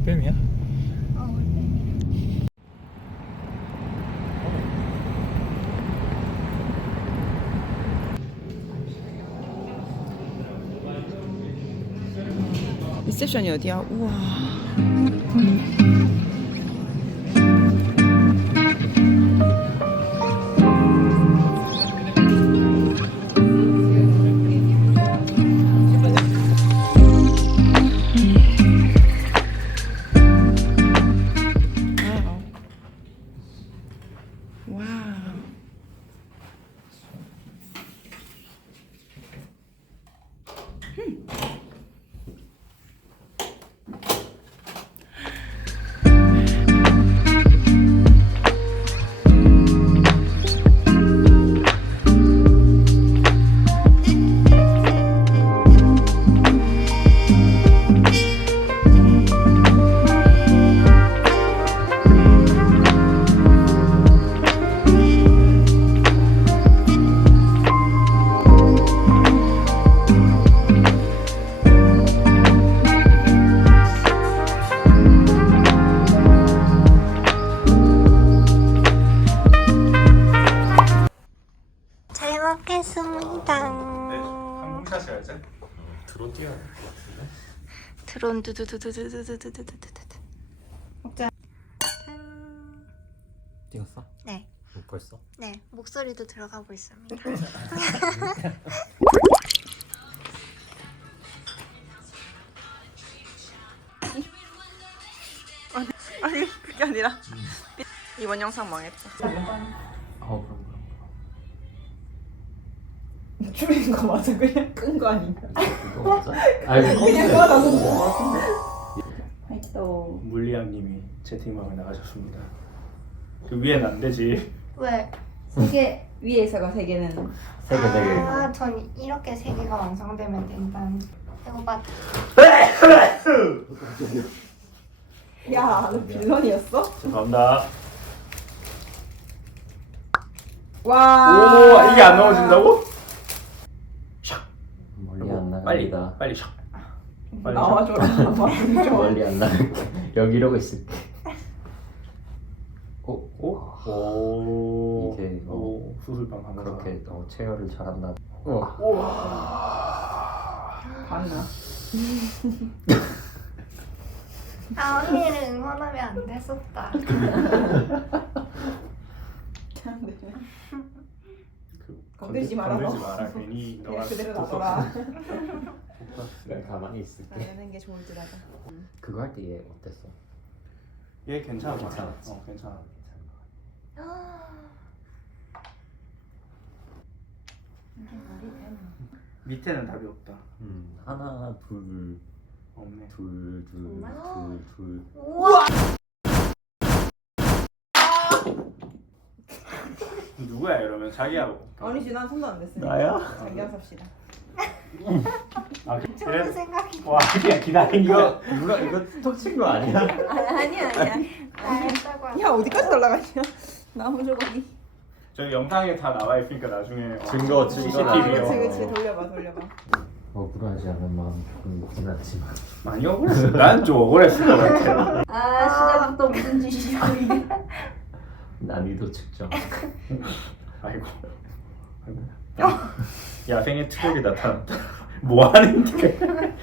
올빼미야? 올빼미. 리셉션이 어디야? 우와. 와우. 잘 먹겠습니다. 항공샷이야지. 드론 띄워야 돼. 드론 두두두두두두두두두두. 먹자. 찍었어? 네, 벌써? 네 목소리도 들어가고 있습니다. 아니 그게 아니라 이번 영상 망했다. 그럼. 줄인 거 맞아? 그냥 끈 거 아닌가? 이거 맞아? 아이고 그냥 꺼놔서 본거 같은데. 또 물리학님이 채팅방에 나가셨습니다. 그 위에는 안 되지. 왜? 세개 위에서가 세 개는 세 개. 아, 전 이렇게 세 개가 완성되면 된다는. 배고파. 야, 너 빌런이었어? 죄송합니다. 와. 오, 이게 안 넘어진다고? 멀리 안 빨리 나갑니다. 빨리 샥. 빨리 나와줘라. 나와줘. 멀리 안 나갈게. 여기 이러고 있을게. 오? 오. 이게 오, 수술방 간다. 그렇게 체열을 잘한다. 봤나? 아, 언니를 응원하면 안 됐었다. 건들지 마라, 너. 건들지 마라. 괜히 너가 그냥 그대로 놔둬라. 그냥 가만히 있을게. 내는 게 좋을 줄 알아. 그거 할 때 얘 어땠어? 얘 괜찮아. 괜찮았지? 괜찮아. 밑에는 답이 없다. 하나 둘 없네. 둘. 우와. 누구야 이러면 자기하고. 아니지, 난 손도 안 댔으니까. 나야? 장기한 삽시다. 아 좋은 그래? 생각이. 와 그냥 기다린 거. 누가 이거 톡친 거 아니야? 아니야. 알았다고 하자. 야, 어디까지 올라가냐? 나무 조각이. 저희 영상에 다 나와 있으니까 나중에 증거, CCTV요. 그치. 돌려봐. 억울하지 않은 마음 조금 있긴 하지만 많이 억울했어. 난 좀 억울했을 것 같아. 아, 시작부터 무슨 짓이고 이게. 난이도 측정. 아이고. 야생의 트럭이 나타났다. 뭐 하는 게?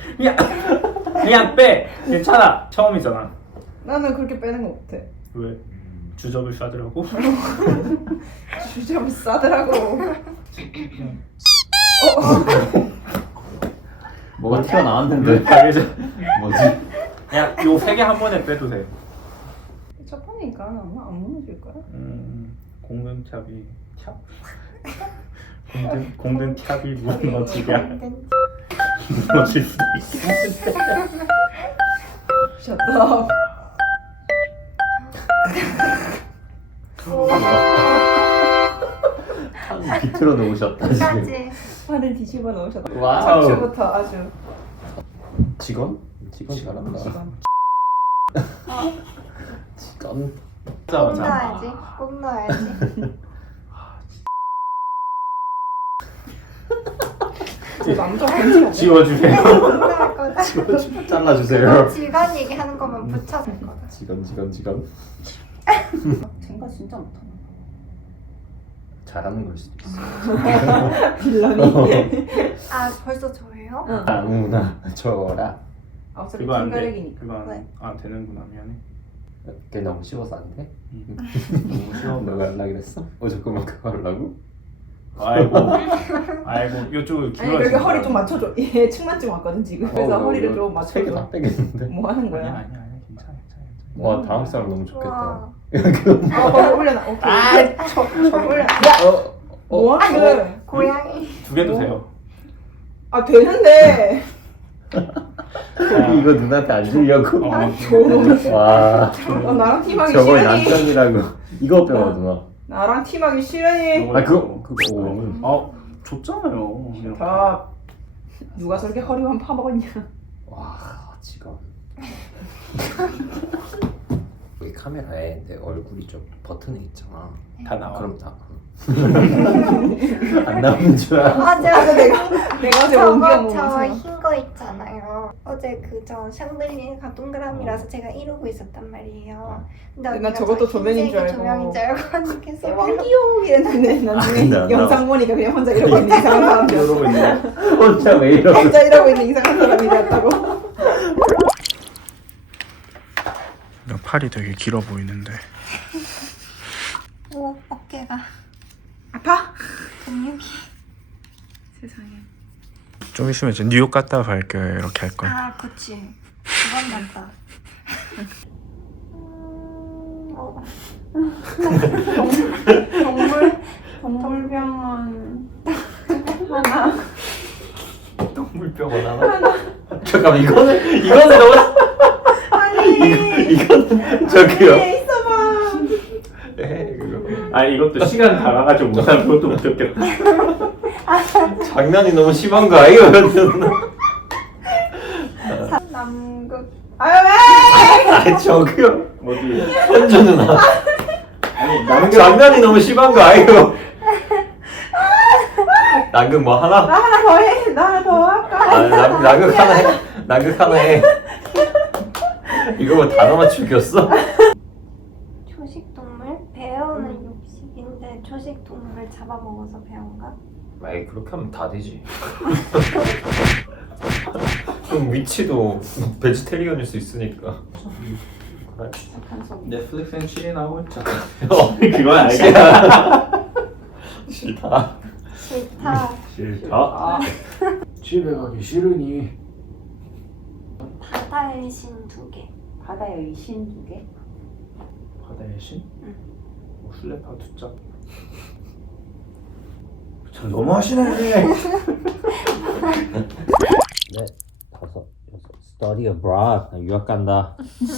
그냥 빼. 괜찮아. 처음이잖아. 나는 그렇게 빼는 거 못해. 왜? 주접을 싸더라고? 주점 싸더라고. 뭐가 튀어나왔는데 가게죠. 뭐지? 그냥 요 세 개 한 번에 빼도 돼. 첫 번이니까 아마 안 무너질 거야. 공든 탑이 탑? 공든 탑이 무너지랴. 무너질 수도 있겠는데. 샷업. 판을 비틀어 놓으셨다 지금. 까지. 판을 뒤집어 넣으셨다. 와우. 착추부터 아주. 직원 잘한다. 직원. 직원. 꼭 넣어야지. 꼭 넣어야지. 저 남자 괜찮아. 지워주세요. 할 거다. 잘라주세요. 질감 얘기하는 거면 붙여줄 거다. 지금. 젠가 진짜 못하네. 잘하는 걸 수도 있어. 빌런이. 아 벌써 저예요? 응. 아무나 쳐라. 어차피 그거 안 돼. 킹가렉이니까. 그거 왜? 안 되는구나. 미안해. 걔 너무 쉬워서 안 돼? 너무 쉬워. 너가 하려 그랬어? 잠깐만 그거 하려고? 아이고 이쪽을 아니 길어야 여기 허리 좀 맞춰줘. 얘 측만증 왔거든 지금. 그래서 허리를 좀 세개 다 맞춰줘. 빼겠는데? 뭐 하는 거야? 아니야 괜찮아. 와 다음 사람 너무 좋겠다. 와. 거기 올려놔. 오케이. 저기 올려놔. 뭐 하는 거야? 고양이. 두 개 두세요. 아 되는데. 이거 누나한테 안 주려고? 저놈. 와 나랑 팀하기 저걸 싫으니. 남편이라고. 이거 빼와 누나. 나랑 팀하기 싫으니. 아 그거 줬잖아요. 다 누가 저렇게 허리만 파먹었냐. 와 지금 여기 카메라에 내 얼굴이 좀 버튼에 있잖아. 다 나와. 그럼 다 안 나오는 줄 알아. 맞아. 내가 어제 옮겨 저거 먹어서. 저 흰 거 있잖아요. 어제 그 저 샹들리가 동그라미라서 제가 이러고 있었단 말이에요. 근데 나 언니가 저것도 저 조명인 흰색이 줄 알고. 조명인 줄 알고 언니 계속 대박 귀여워 이랬는데 나중에 근데 안 영상 보니까 그냥 혼자 이러고 있는 이상한 사람이었어. 이러고 있네. 혼자 왜 이러고? 혼자 이러고 있는 이상한 사람이 되었다고. 팔이 되게 길어 보이는데. 오 어깨가 아파? 근육이. 세상에. 좀 있으면 이제 뉴욕 갔다 갈게요. 이렇게 할 거야. 아 그치. 그건 맞다. 동물병원 하나. 동물병원 하나? 잠깐만 이거는 너무 아니 이거는 저기요. 위에 있어봐. 아 이것도 시간 달아가지고 못하면 그것도 못했겠다. 장난이 너무 심한 거 아니에요? 남극. 아유 왜? 아 저기요. 어디? 현주 누나. 아니 나는 장난이 너무 심한 거 아니에요? 남극 뭐 하나? 나 하나 더 해. 나 하나 더 할까? 아, 남극 하나 해. 남극 하나 해. 이거 뭐 단어 맞추기였어? 초식동물? 배어는 육식인데 초식동물을 잡아먹어서 배어인가? 아이 그렇게 하면 다 되지. 그럼 위치도 베지테리언일 수 있으니까. 그래. 넷플릭스는 7이 나오고 있잖아. 그건 알겠다. 싫다. 싫다. 싫다. 집에 가기 싫으니. 바다의 신 2개. 바다의 신 2개. 바다의 신? 응. 뭐 슬래퍼 두짝. 참 너무하시네. 네, 5, 6. Study abroad. 나 유학 간다.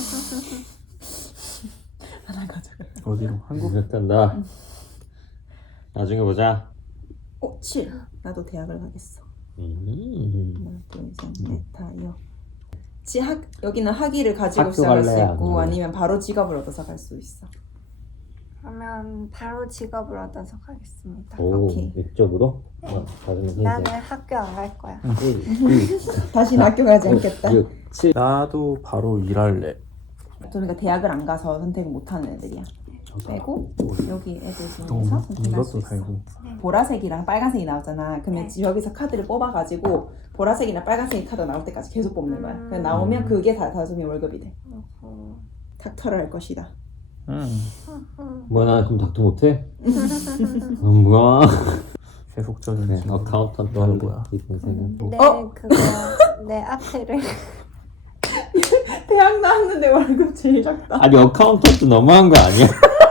하나 가져가. 어디로? 한국? 유학 간다. 나중에 보자. 7. 나도 대학을 가겠어. 하나, 둘, 셋, 넷, 다, 여. 여기는 학위를 가지고 학교 시작할 수 갈래? 있고 아니면? 아니면 바로 직업을 얻어서 갈 수 있어. 그러면 바로 직업을 얻어서 가겠습니다. 오, 오케이. 이쪽으로? 가슴에 나는 학교 안 갈 거야. 다시는 학교 가지 않겠다. 6, 7. 나도 바로 일할래. 그러니까 대학을 안 가서 선택을 못하는 애들이야. 빼고 여기 애들 중에서 선택할 수 이것도 있어. 살고. 보라색이랑 빨간색이 나오잖아. 그러면 여기서 카드를 뽑아가지고 보라색이나 빨간색 카드 나올 때까지 계속 뽑는 거야. 그냥 나오면 그게 다솜이 월급이 돼. 닥터를 할 것이다. 뭐야 나 그럼 닥터 못해? 뭐야? 계속적인 네, 지금. 어카운턴트 너는 하는데 뭐야? 이 동생은 내 어? 그거 내 앞에를 대학 나왔는데 월급 제일 작다. 아니 어카운턴트 너무한 거 아니야?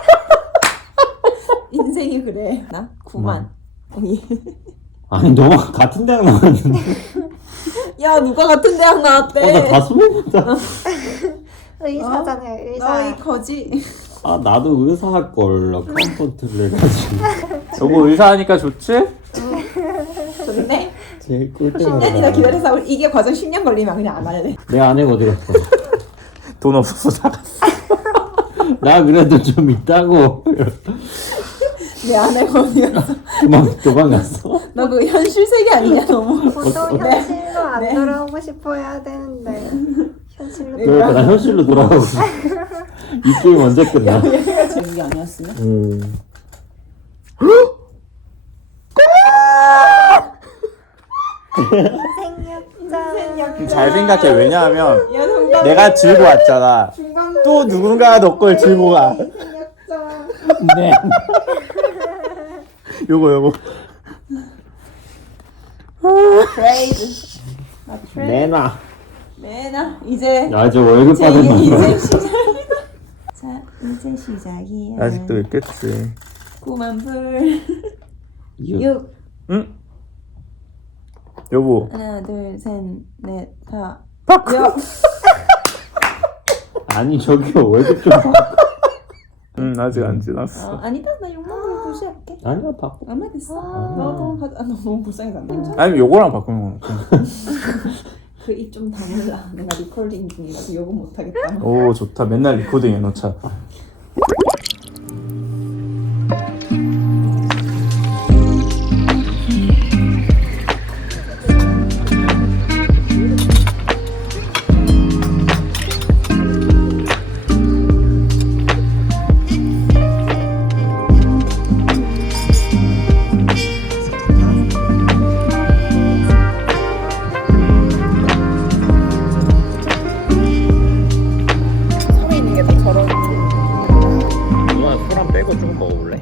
인생이 그래. 나 9만. 아니 너무 같은 대학 나왔는데 야 누가 같은 대학 나왔대? 나 다솜이다. 의사잖아요. 의사. 너이 거지. 아 나도 의사 할걸 어카운턴트를 해가지고 여보 의사하니까 좋지? 좋네. 제일 꿀땡이 10년이나 기다려서 이게 과정 10년 걸리면 그냥 안 할래. 내 아내가 어디 갔어? 돈 없어서 나갔어. 나 그래도 좀 있다고 내 아내가 어디 갔어? 도망갔어? 너 그 현실 세계 아니냐 너무. 보통 네. 현실로 안 네. 돌아오고 싶어 해야 되는데 현실로 그러니까 나 현실로 돌아가고 싶어. 이 게임 언제 끝나? 이게 아니었으면. 생략자. 잘 생각해. 왜냐하면 야 정답. 내가 들고 왔잖아. 중간 또 누군가가 너 걸 들고 가. 생략자. 네. 요거. 트레이드. 내놔. 내나 이제 나 이제 월급 제 받은 이제 날. 시작이다. 자 이제 시작이야. 아직도 있겠지. 9만 불. 6. 응? 여보. 하나 둘셋넷 다. 바꿔. 여. 아니 저기요 월급 좀 받. 아직 안 지났어. 아니다 나 6만 불 무시할게. 아니야 받고. 얼마 됐어? 너도 너 너무 불쌍해서 안 괜찮아? 아니 요거랑 바꾸면 그 입 좀 다물라. 내가 리콜딩 중이라서 욕은 못하겠다. 오 좋다. 맨날 리코딩 해놓자. 서로 있는 게 다 저런. 누나 소란 빼고 좀 먹어볼래?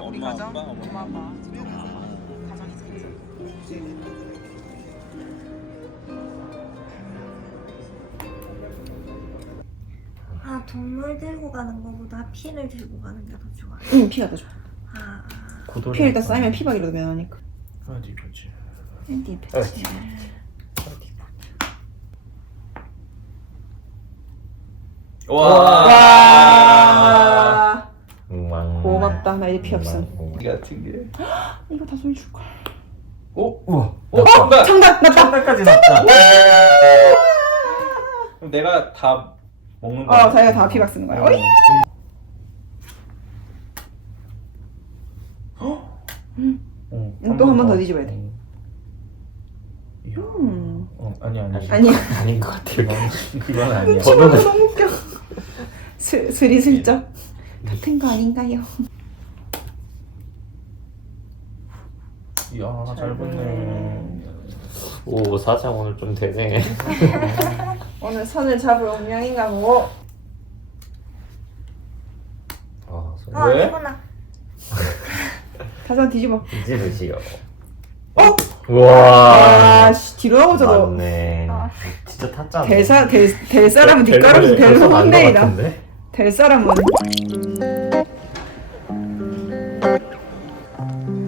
아 동물 들고 가는 거보다 피를 들고 가는 게 더 좋아요. 응 피가 더 좋아. 아, 피 일단 쌓이면 피박이라도 면하니까. 어디 보지? 앤디 와. 고맙다. 나 이제 피 없음. 같은 게. 이거 다 소리 줄 걸. 오, 우와. 정답. 정답 났다. 정답까지 났다. 그럼 내가 다 먹는 거야. 자기가 다 피박 쓰는 거야. 어이. 또 한 번 더 뒤집어야 돼. 이야. 아니. 아니야. 아닌 것 같아. 그건 아니야. 번호가 너무 웃겨. 스리슬쩍 같은 거 아닌가요? 이야, 잘 붙네. 오 사장 오늘 좀 되네. 오늘 선을 잡을 운명인가 보고. 아 왜? 이구나. 다시 한번 뒤집어. 이제 드시오. 우와. 아씨 뒤로 나오자 너. 맞네. 진짜 탔잖아. 될 사람은 뒷가락에서 대로 혼내이다. 같은데? 될 사람은